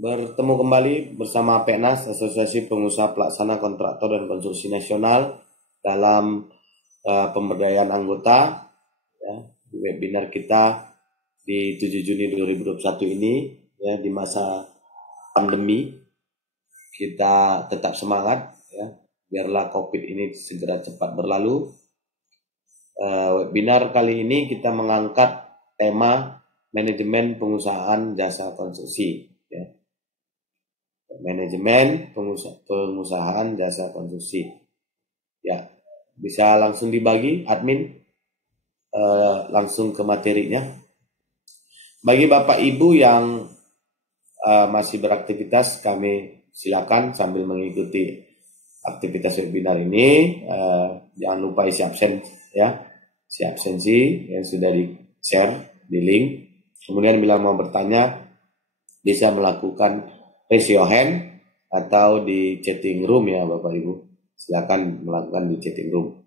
Bertemu kembali bersama PENAS, Asosiasi Pengusaha Pelaksana Kontraktor dan Konstruksi Nasional, dalam pemberdayaan anggota ya, di webinar kita di 7 Juni 2021 ini ya, di masa pandemi. Kita tetap semangat ya, biarlah COVID ini segera cepat berlalu. Webinar kali ini kita mengangkat tema manajemen pengusahaan jasa konstruksi ya. Manajemen pengusahaan jasa konstruksi. Ya, bisa langsung dibagi admin, langsung ke materinya. Bagi Bapak Ibu yang masih beraktivitas, kami silakan sambil mengikuti aktivitas webinar ini. Jangan lupa isi absen ya, isi absensi yang sudah di share di link. Kemudian bila mau bertanya bisa melakukan raise your hand atau di chatting room ya Bapak Ibu. Silakan melakukan di chatting room.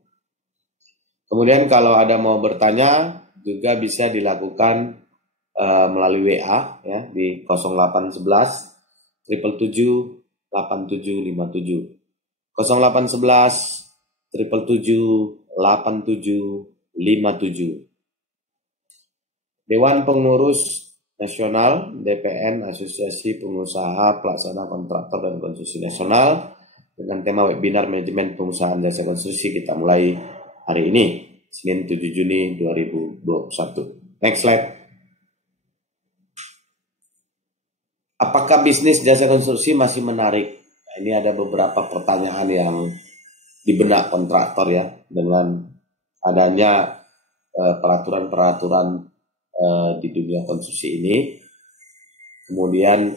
Kemudian kalau ada mau bertanya juga bisa dilakukan melalui WA ya di 0811 777 8757. 0811 777 8757. Dewan Pengurus Nasional DPN Asosiasi Pengusaha Pelaksana Kontraktor dan Konstruksi Nasional dengan tema webinar manajemen pengusahaan jasa konstruksi kita mulai hari ini, Senin 7 Juni 2021. Next slide. Apakah bisnis jasa konstruksi masih menarik? Nah, ini ada beberapa pertanyaan yang di benak kontraktor ya, dengan adanya peraturan-peraturan di dunia konstruksi ini. Kemudian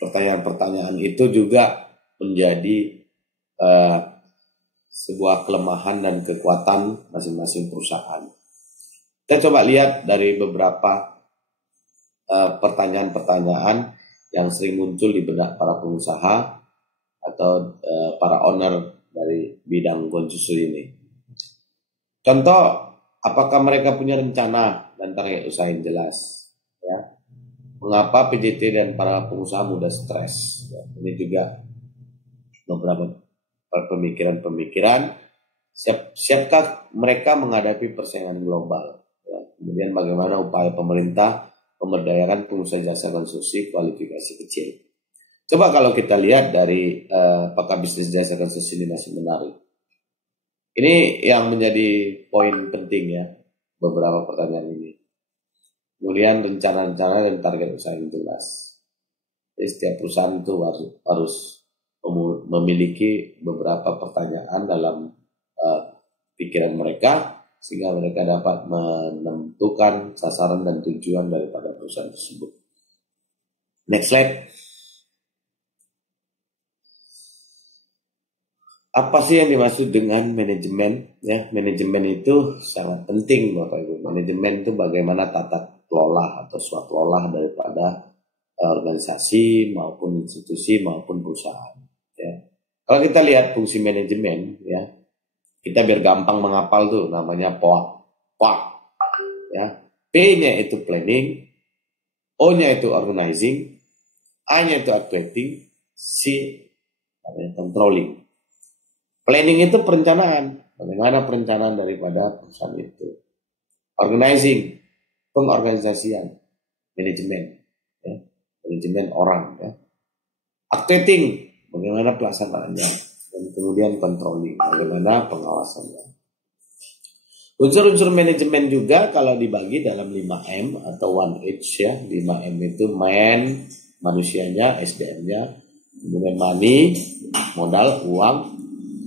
pertanyaan-pertanyaan itu juga menjadi sebuah kelemahan dan kekuatan masing-masing perusahaan. Kita coba lihat dari beberapa pertanyaan-pertanyaan yang sering muncul di benak para pengusaha atau para owner dari bidang konstruksi ini. Contoh, apakah mereka punya rencana dan target usaha yang jelas? Ya. Mengapa PJT dan para pengusaha mudah stres? Ya. Ini juga beberapa pemikiran-pemikiran. Siapkah mereka menghadapi persaingan global? Ya. Kemudian bagaimana upaya pemerintah memberdayakan pengusaha jasa konstruksi kualifikasi kecil? Coba kalau kita lihat dari apakah bisnis jasa konstruksi ini masih menarik? Ini yang menjadi poin penting ya, beberapa pertanyaan ini. Kemudian rencana-rencana dan target usaha yang jelas. Jadi setiap perusahaan itu harus memiliki beberapa pertanyaan dalam pikiran mereka, sehingga mereka dapat menentukan sasaran dan tujuan daripada perusahaan tersebut. Next slide. Apa sih yang dimaksud dengan manajemen? Ya, manajemen itu sangat penting Bapak Ibu. Manajemen itu bagaimana tata kelola atau swot kelola daripada organisasi maupun institusi maupun perusahaan. Ya. Kalau kita lihat fungsi manajemen, ya, kita biar gampang menghafal tuh namanya POA. POA. Ya. P-nya itu planning, O-nya itu organizing, A-nya itu activating, C controlling. Planning itu perencanaan, bagaimana perencanaan daripada perusahaan itu. Organizing, pengorganisasian, manajemen, ya, manajemen orang. Ya. Activating, bagaimana pelaksanaannya, dan kemudian controlling, bagaimana pengawasannya. Unsur-unsur manajemen juga kalau dibagi dalam 5M atau 1H ya. 5M itu man, manusianya, SDM-nya, kemudian money, modal, uang,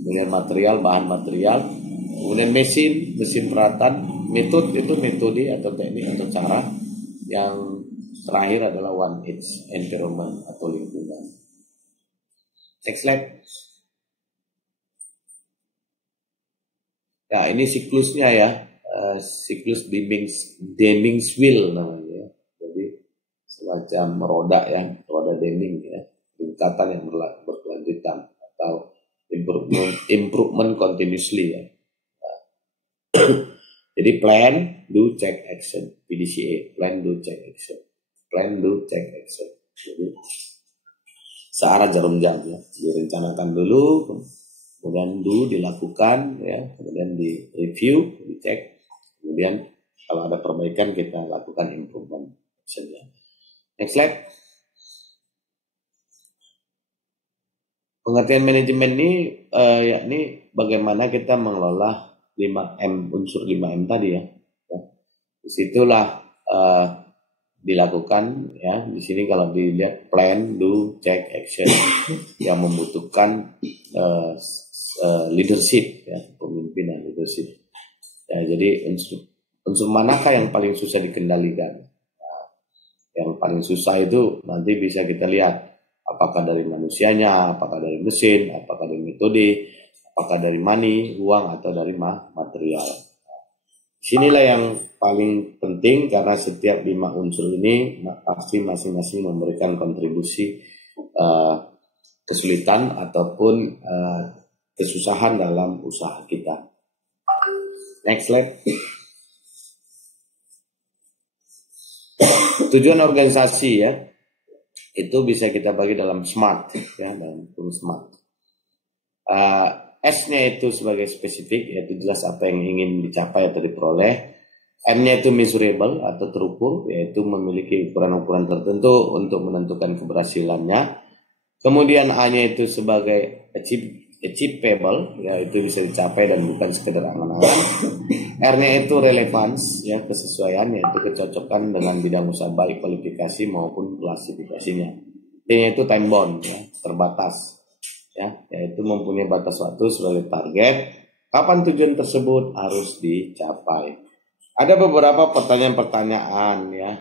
kemudian material, bahan material, kemudian mesin peralatan, metode itu metode atau teknik atau cara, yang terakhir adalah 1H, environment atau lingkungan. Next slide. Nah, ini siklusnya ya, siklus Deming's Wheel namanya. Jadi semacam roda ya, roda Deming ya, tingkatan yang berkelanjutan atau improvement continuously ya. Nah. Jadi plan, do, check, action. PDCA, plan, do, check, action. Plan, do, check, action. Jadi searah jarum jam ya. Direncanakan dulu, kemudian dilakukan ya, kemudian di review, dicek, kemudian kalau ada perbaikan kita lakukan improvement action-nya. Next slide. Pengertian manajemen ini yakni bagaimana kita mengelola 5M, unsur 5M tadi ya. Disitulah dilakukan ya. Di sini kalau dilihat plan, do, check, action yang membutuhkan leadership ya, pemimpinan leadership. Ya, jadi unsur manakah yang paling susah dikendalikan? Nah, yang paling susah itu nanti bisa kita lihat apakah dari manusianya, apakah dari mesin, apakah dari metode, apakah dari money, uang, atau dari material. Sinilah yang paling penting karena setiap 5 unsur ini pasti masing-masing memberikan kontribusi kesulitan ataupun kesusahan dalam usaha kita. Next slide. Tujuan organisasi ya, itu bisa kita bagi dalam SMART ya, dalam SMART. S-nya itu sebagai spesifik, yaitu jelas apa yang ingin dicapai atau diperoleh. M-nya itu measurable atau terukur, yaitu memiliki ukuran-ukuran tertentu untuk menentukan keberhasilannya. Kemudian A-nya itu sebagai achievable, yaitu bisa dicapai dan bukan sekedar angan-angan. R-nya itu relevance, ya, kesesuaian, yaitu kecocokan dengan bidang usaha baik kualifikasi maupun klasifikasinya. T-nya itu time bound, ya, terbatas, ya, yaitu mempunyai batas waktu sebagai target. Kapan tujuan tersebut harus dicapai? Ada beberapa pertanyaan-pertanyaan ya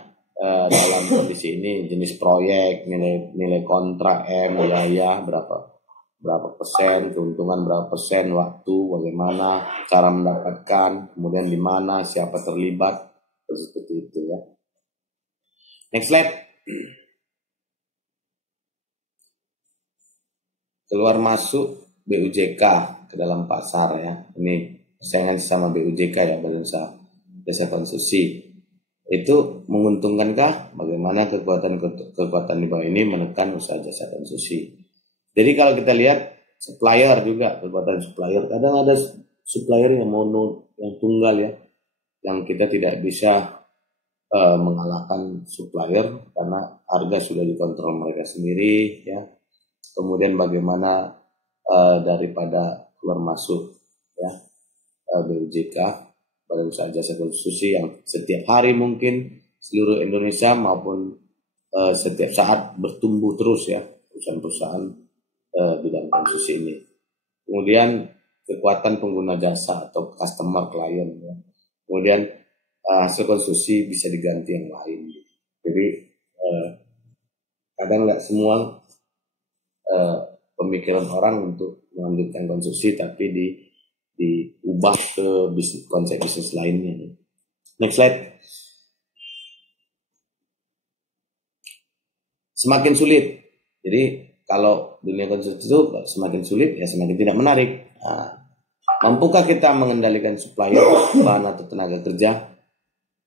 dalam kondisi ini, jenis proyek, nilai kontrak, biaya berapa persen, keuntungan berapa persen, waktu bagaimana, cara mendapatkan, kemudian di mana, siapa terlibat, seperti itu ya. Next slide. Keluar masuk BUJK ke dalam pasar ya. Ini persaingan sama BUJK ya, Badan Usaha Jasa Konstruksi. Itu menguntungkankah? Bagaimana kekuatan di bawah ini menekan usaha jasa konstruksi? Jadi kalau kita lihat supplier juga, kekuatan supplier, kadang ada supplier yang mono, yang tunggal ya, yang kita tidak bisa mengalahkan supplier karena harga sudah dikontrol mereka sendiri ya. Kemudian bagaimana daripada keluar masuk ya BUJK, Badan Usaha Jasa Konstruksi, yang setiap hari mungkin seluruh Indonesia maupun setiap saat bertumbuh terus ya perusahaan-perusahaan bidang konstruksi ini. Kemudian kekuatan pengguna jasa atau customer client ya. Kemudian hasil konstruksi bisa diganti yang lain. Jadi kadang nggak semua pemikiran orang untuk melanjutkan konstruksi tapi diubah ke konsep bisnis lainnya. Next slide. Semakin sulit. Jadi kalau dunia konstruksi itu semakin sulit ya semakin tidak menarik. Mampukah kita mengendalikan supplier, bahan atau tenaga kerja?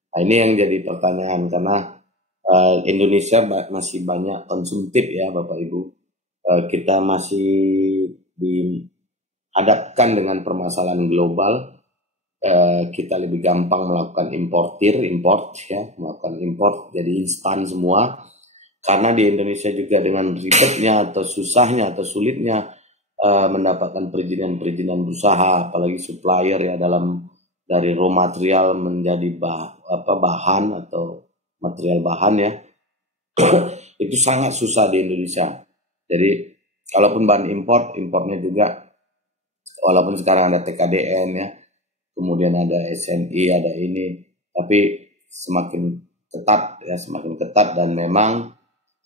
Nah, ini yang jadi pertanyaan karena Indonesia masih banyak konsumtif ya Bapak Ibu. Kita masih dihadapkan dengan permasalahan global. Kita lebih gampang melakukan import ya, melakukan import jadi instan semua. Karena di Indonesia juga dengan ribetnya atau susahnya atau sulitnya mendapatkan perizinan usaha, apalagi supplier ya, dari raw material menjadi bahan atau material bahan ya, itu sangat susah di Indonesia. Jadi kalaupun bahan importnya juga, walaupun sekarang ada TKDN ya, kemudian ada SNI, ada ini, tapi semakin ketat dan memang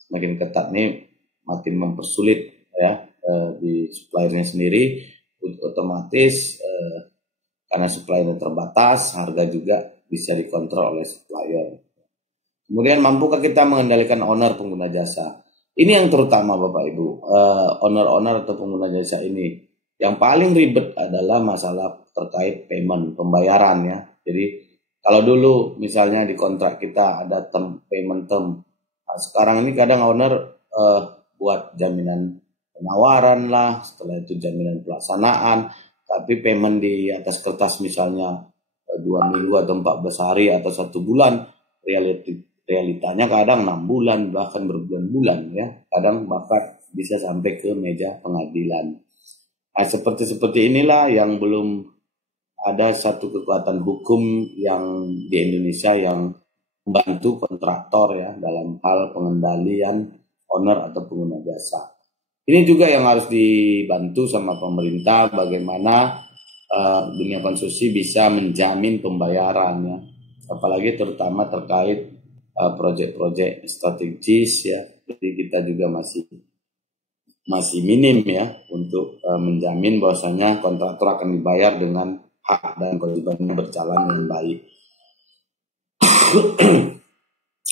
semakin ketat nih makin mempersulit ya di suppliernya sendiri. Otomatis karena suppliernya terbatas, harga juga bisa dikontrol oleh supplier. Kemudian mampukah kita mengendalikan owner pengguna jasa? Ini yang terutama Bapak Ibu, owner atau pengguna jasa ini. Yang paling ribet adalah masalah terkait pembayaran ya. Jadi kalau dulu misalnya di kontrak kita ada payment term. Nah, sekarang ini kadang owner buat jaminan penawaran lah, setelah itu jaminan pelaksanaan, tapi payment di atas kertas misalnya 2 minggu atau 14 hari atau 1 bulan, realitanya kadang 6 bulan bahkan berbulan-bulan ya, kadang bahkan bisa sampai ke meja pengadilan. Nah, seperti inilah yang belum ada satu kekuatan hukum yang di Indonesia yang membantu kontraktor ya dalam hal pengendalian owner atau pengguna jasa. Ini juga yang harus dibantu sama pemerintah, bagaimana dunia konstruksi bisa menjamin pembayaran ya, apalagi terutama terkait proyek-proyek strategis ya. Jadi kita juga masih minim ya untuk menjamin bahwasanya kontraktor akan dibayar dengan hak dan kewajibannya berjalan dengan baik.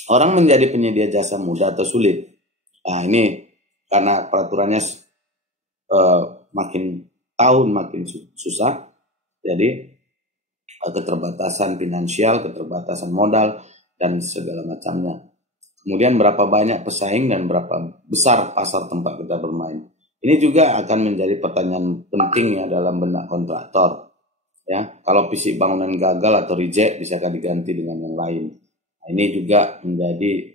Orang menjadi penyedia jasa mudah atau sulit? Nah, ini karena peraturannya makin tahun makin susah, jadi keterbatasan finansial, keterbatasan modal, dan segala macamnya. Kemudian berapa banyak pesaing dan berapa besar pasar tempat kita bermain. Ini juga akan menjadi pertanyaan penting ya dalam benak kontraktor. Ya, kalau fisik bangunan gagal atau reject, bisakah diganti dengan yang lain? Nah, ini juga menjadi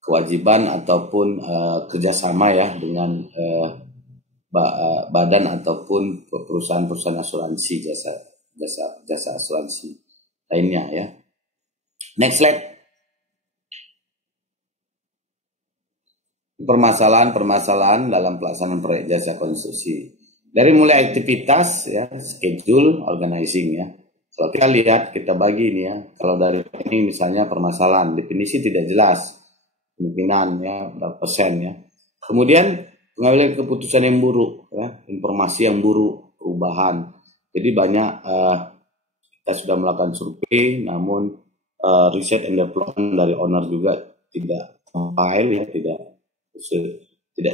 kewajiban ataupun kerjasama ya dengan badan ataupun perusahaan-perusahaan asuransi jasa asuransi lainnya ya. Next slide. Permasalahan dalam pelaksanaan proyek jasa konstruksi. Dari mulai aktivitas ya, schedule, organizing ya. Kalau kita lihat, kita bagi ini ya. Kalau dari ini misalnya permasalahan, definisi tidak jelas, kemungkinan ya, berapa persen ya. Kemudian pengambilan keputusan yang buruk ya, informasi yang buruk, perubahan. Jadi banyak kita sudah melakukan survei, namun riset and development dari owner juga tidak compile ya, tidak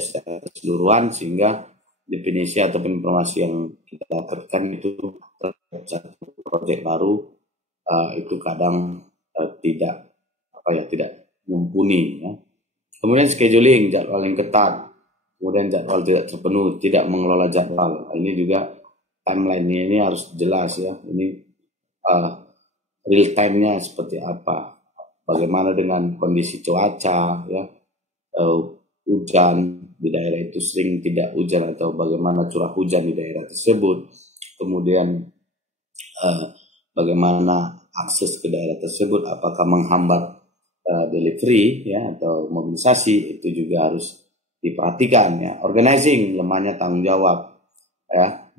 secara keseluruhan, sehingga definisi atau informasi yang kita dapatkan itu satu proyek baru itu kadang tidak mumpuni ya. Kemudian scheduling, jadwal yang ketat, kemudian jadwal tidak terpenuhi, tidak mengelola jadwal. Ini juga timeline-nya ini harus jelas ya. Ini real time-nya seperti apa, bagaimana dengan kondisi cuaca ya, hujan di daerah itu sering tidak hujan atau bagaimana curah hujan di daerah tersebut, kemudian bagaimana akses ke daerah tersebut, apakah menghambat delivery ya atau mobilisasi, itu juga harus diperhatikan ya. Organizing, lemahnya tanggung jawab ya,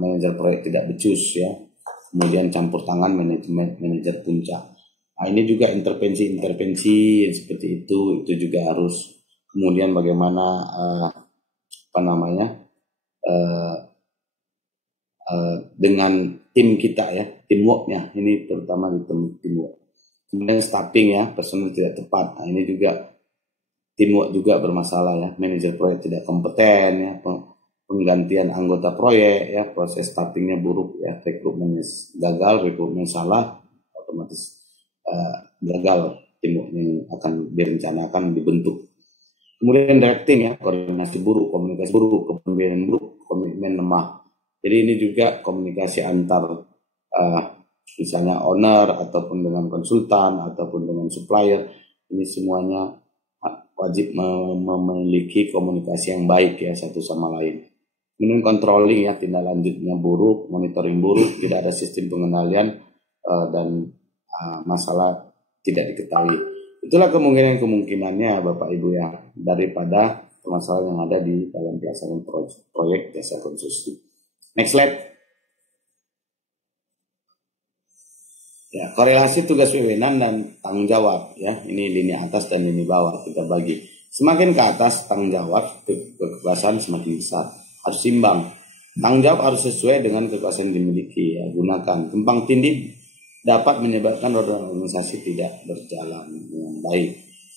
manajer proyek tidak becus ya, kemudian campur tangan manajer puncak. Nah, ini juga intervensi yang seperti itu juga harus. Kemudian bagaimana dengan tim kita ya, teamworknya, ini terutama di teamwork. Kemudian staffing ya, personel tidak tepat. Nah, ini juga teamwork juga bermasalah ya, manajer proyek tidak kompeten ya, penggantian anggota proyek ya, proses staffingnya buruk ya, rekrutmennya gagal, rekrutmen salah, otomatis gagal teamwork yang akan direncanakan dibentuk. Kemudian directing ya, koordinasi buruk, komunikasi buruk, kepemimpinan buruk, komitmen lemah. Jadi ini juga komunikasi antar misalnya owner ataupun dengan konsultan ataupun dengan supplier, ini semuanya wajib memiliki komunikasi yang baik ya satu sama lain. Kemudian controlling ya, tindak lanjutnya buruk, monitoring buruk, tidak ada sistem pengendalian dan masalah tidak diketahui. Itulah kemungkinannya Bapak Ibu ya, daripada permasalahan yang ada di dalam pelaksanaan proyek jasa konstruksi. Next slide. Ya, korelasi tugas wewenang dan tanggung jawab ya. Ini lini atas dan lini bawah kita bagi. Semakin ke atas tanggung jawab, kekuasaan semakin besar. Harus imbang. Tanggung jawab harus sesuai dengan kekuasaan yang dimiliki ya. Gunakan. Tumpang tindih dapat menyebabkan roda organisasi tidak berjalan dengan baik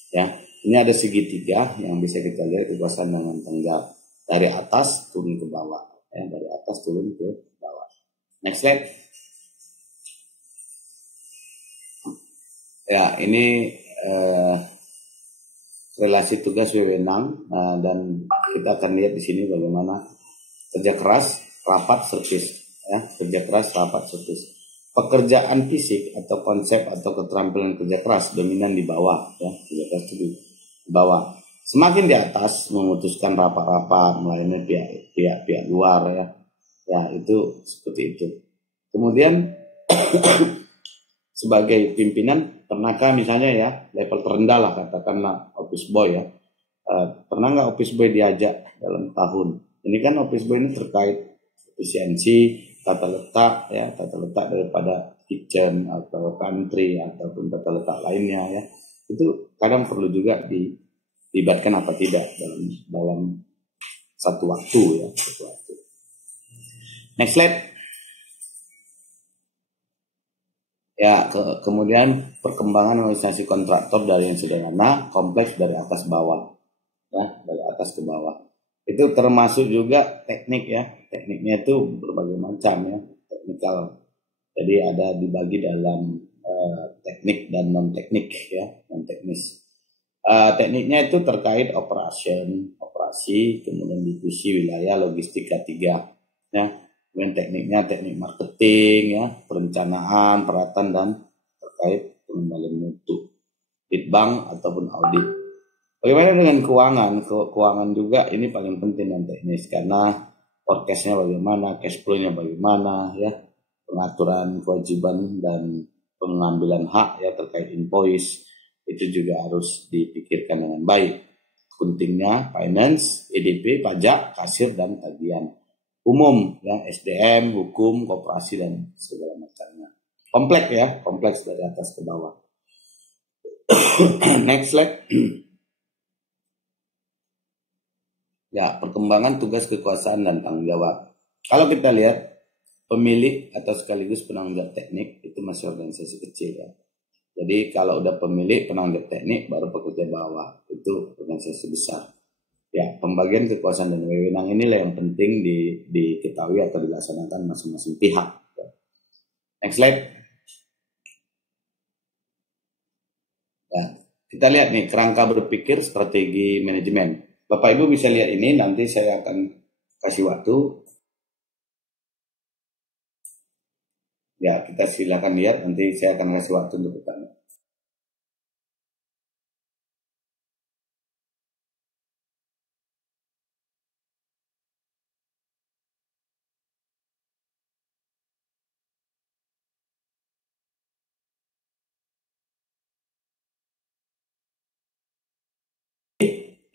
ya. Ini ada segitiga yang bisa kita lihat kekuasaan dengan tanggung jawab, dari atas turun ke bawah ya, dari atas turun ke bawah. Next slide. Ya, ini relasi tugas wewenang, dan kita akan lihat di sini bagaimana kerja keras, rapat, servis, ya, kerja keras, rapat, servis. Pekerjaan fisik atau konsep atau keterampilan kerja keras dominan di bawah, ya, kerja keras itu di bawah. Semakin di atas memutuskan rapat-rapat, melayani pihak luar, ya itu seperti itu. Kemudian sebagai pimpinan, pernahkah misalnya ya level terendah lah katakanlah office boy ya, pernah nggak office boy diajak dalam tahun? Ini kan office boy ini terkait efisiensi, tata letak daripada kitchen atau pantry ataupun tata letak lainnya ya, itu kadang perlu juga dilibatkan apa tidak dalam satu waktu ya, satu waktu. Next slide. Ya, kemudian perkembangan organisasi kontraktor dari yang sederhana, kompleks dari atas bawah, ya, dari atas ke bawah. Itu termasuk juga teknik ya, tekniknya itu berbagai macam ya, teknikal. Jadi ada dibagi dalam teknik dan non teknik ya, non teknis. Tekniknya itu terkait operasi, kemudian divisi, wilayah, logistik K3 ya. Kemudian tekniknya teknik marketing ya, perencanaan, peralatan dan terkait pengendalian mutu, litbang ataupun audit. Bagaimana dengan keuangan? Keuangan juga ini paling penting dan teknis, karena forecast-nya bagaimana, cash flow-nya bagaimana ya, pengaturan kewajiban dan pengambilan hak ya terkait invoice itu juga harus dipikirkan dengan baik. Pentingnya finance, EDP, pajak, kasir dan tagihan umum ya, SDM, hukum, koperasi dan segala macamnya. Kompleks ya, kompleks dari atas ke bawah. Next slide. Ya, perkembangan tugas kekuasaan dan tanggung jawab. Kalau kita lihat pemilik atau sekaligus penanggung jawab teknik itu masih organisasi kecil ya. Jadi kalau udah pemilik, penanggung jawab teknik, baru pekerja bawah, itu organisasi besar. Ya, pembagian kekuasaan dan wewenang inilah yang penting diketahui atau dilaksanakan masing-masing pihak. Next slide. Ya, kita lihat nih kerangka berpikir strategi manajemen. Bapak Ibu bisa lihat ini, nanti saya akan kasih waktu. Ya, kita silakan lihat, nanti saya akan kasih waktu untuk bertanya.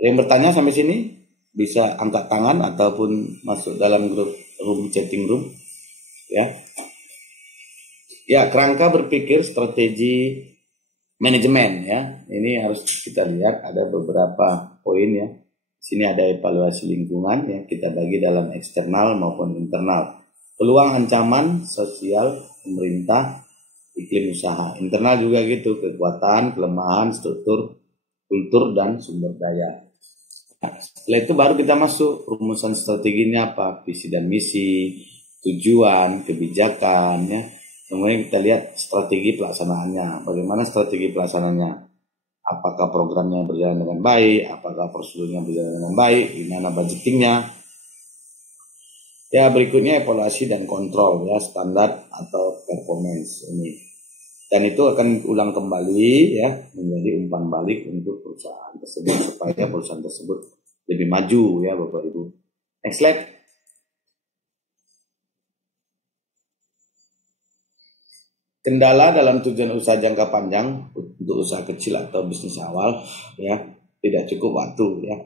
Ada yang bertanya sampai sini? Bisa angkat tangan ataupun masuk dalam grup chatting room. Ya. Ya, kerangka berpikir strategi manajemen ya. Ini harus kita lihat ada beberapa poin ya. Sini ada evaluasi lingkungan ya, kita bagi dalam eksternal maupun internal. Peluang ancaman sosial pemerintah, iklim usaha. Internal juga gitu, kekuatan, kelemahan, struktur, kultur dan sumber daya. Nah, setelah itu baru kita masuk rumusan strateginya apa, visi dan misi, tujuan, kebijakan ya. Kemudian kita lihat strategi pelaksanaannya. Bagaimana strategi pelaksanaannya? Apakah programnya berjalan dengan baik? Apakah prosedurnya berjalan dengan baik? Gimana budgetingnya? Ya, berikutnya evaluasi dan kontrol ya, standar atau performance ini. Dan itu akan ulang kembali ya, menjadi umpan balik untuk perusahaan tersebut supaya perusahaan tersebut lebih maju ya Bapak Ibu. Next slide. Kendala dalam tujuan usaha jangka panjang untuk usaha kecil atau bisnis awal ya, tidak cukup waktu ya.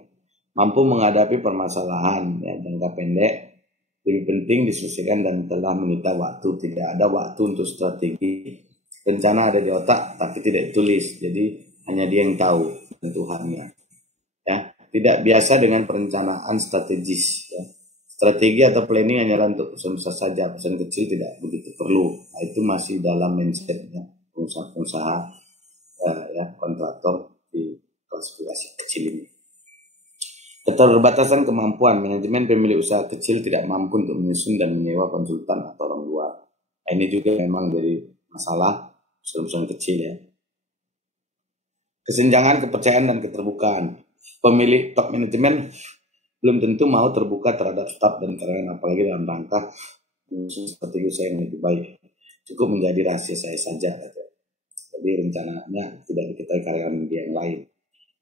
Mampu menghadapi permasalahan ya jangka pendek lebih penting diselesaikan dan telah menyita waktu. Tidak ada waktu untuk strategi. Rencana ada di otak tapi tidak ditulis. Jadi hanya dia yang tahu dan Tuhannya. Ya, tidak biasa dengan perencanaan strategis ya. Strategi atau planning hanyalah untuk perusahaan besar saja, perusahaan kecil tidak begitu perlu. Nah, itu masih dalam mindsetnya pengusaha ya, kontraktor di klasifikasi kecil ini. Keterbatasan kemampuan, manajemen pemilik usaha kecil tidak mampu untuk menyusun dan menyewa konsultan atau orang luar. Nah, ini juga memang jadi masalah perusahaan kecil ya. Kesenjangan kepercayaan dan keterbukaan. Pemilik top manajemen belum tentu mau terbuka terhadap staf dan karyawan, apalagi dalam rangka strategi saya yang lebih baik. Cukup menjadi rahasia saya saja. Jadi rencananya tidak diketahui karyawan dia yang lain.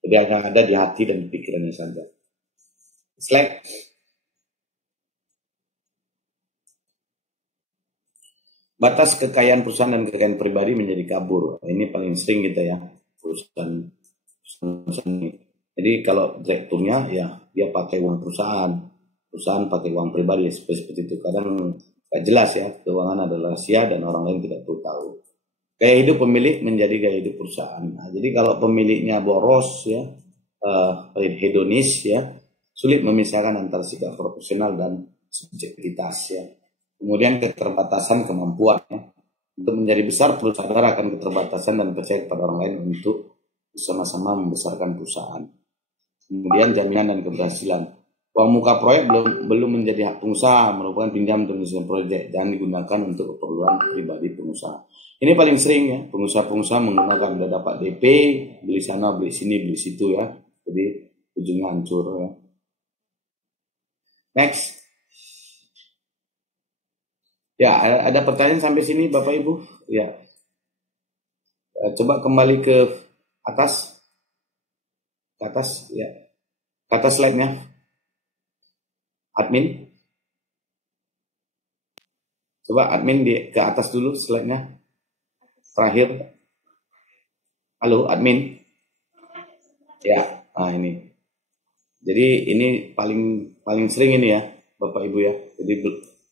Jadi hanya ada di hati dan pikirannya saja. Slide. Batas kekayaan perusahaan dan kekayaan pribadi menjadi kabur. Ini paling sering kita ya, perusahaan ini. Jadi kalau direkturnya ya dia pakai uang perusahaan pakai uang pribadi seperti itu. Kadang gak jelas ya, keuangan adalah rahasia dan orang lain tidak perlu tahu. Gaya hidup pemilik menjadi gaya hidup perusahaan. Nah, jadi kalau pemiliknya boros ya, hedonis ya, sulit memisahkan antara sikap profesional dan subjektivitas ya. Kemudian keterbatasan kemampuan ya. Untuk menjadi besar perlu sadar akan keterbatasan dan percaya kepada orang lain untuk bersama-sama membesarkan perusahaan. Kemudian jaminan dan keberhasilan. Uang muka proyek belum menjadi hak pengusaha, merupakan pinjam untuk menyelesaikan proyek dan digunakan untuk keperluan pribadi pengusaha. Ini paling sering ya, pengusaha-pengusaha menggunakan udah dapat DP, beli sana, beli sini, beli situ ya. Jadi ujungnya hancur ya. Next. Ya, ada pertanyaan sampai sini Bapak Ibu? Ya. Coba kembali ke atas. Ke atas ya. Ke atas slide-nya. Admin. Coba admin ke atas dulu slide-nya. Terakhir. Halo admin. Ya, ini. Jadi ini paling sering ini ya, Bapak Ibu ya. Jadi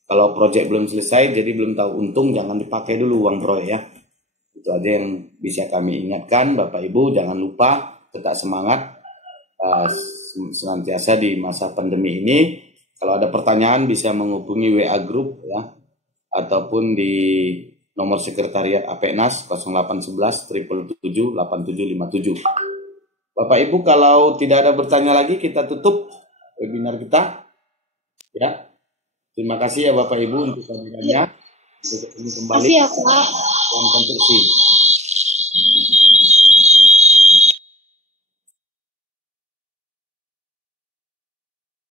kalau proyek belum selesai, jadi belum tahu untung, jangan dipakai dulu uang proyek ya. Itu aja yang bisa kami ingatkan, Bapak Ibu. Jangan lupa tetap semangat senantiasa di masa pandemi ini. Kalau ada pertanyaan bisa menghubungi WA Group ya, ataupun di nomor sekretariat APNAS 0811 777 8757. Bapak Ibu, kalau tidak ada bertanya lagi, kita tutup webinar kita ya. Terima kasih ya Bapak Ibu untuk kehadirannya. Untuk kembali dalam konstruksi.